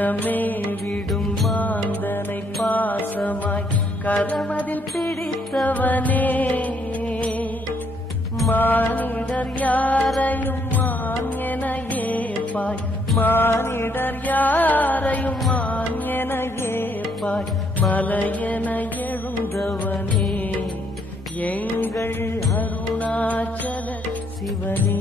மனமே விடும் மாந்தனை பாசமாய் கரமதில் பிடித்தவனே, மானிடர் யாரையும் மான் என ஏற்பாய், மானிடர் யாரையும் மான் என ஏற்பாய், மலையென எழுந்தவனே எங்கள் அருணாச்சல சிவனே.